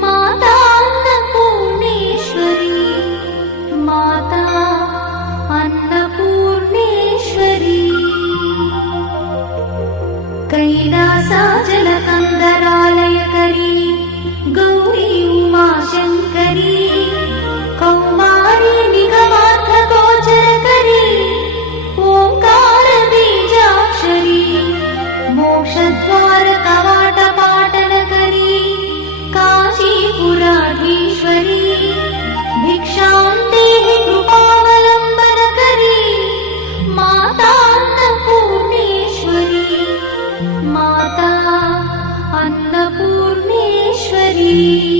माता अन्नपूर्णेश्वरी, माता अन्नपूर्णेश्वरी। कैलासाचलकन्दरालयकरी गौरी उमाशङ्करी, कौमारी निगमार्थगोचरकरी, ओङ्कारबीजाक्षरी, मोक्षद्वारकवाटपाटनकरी, काशीपुराधीश्वरी, भिक्षां देहि कृपावलम्बनकरी, माता अन्नपूर्णेश्वरी, माता अन्नपूर्णेश्वरी।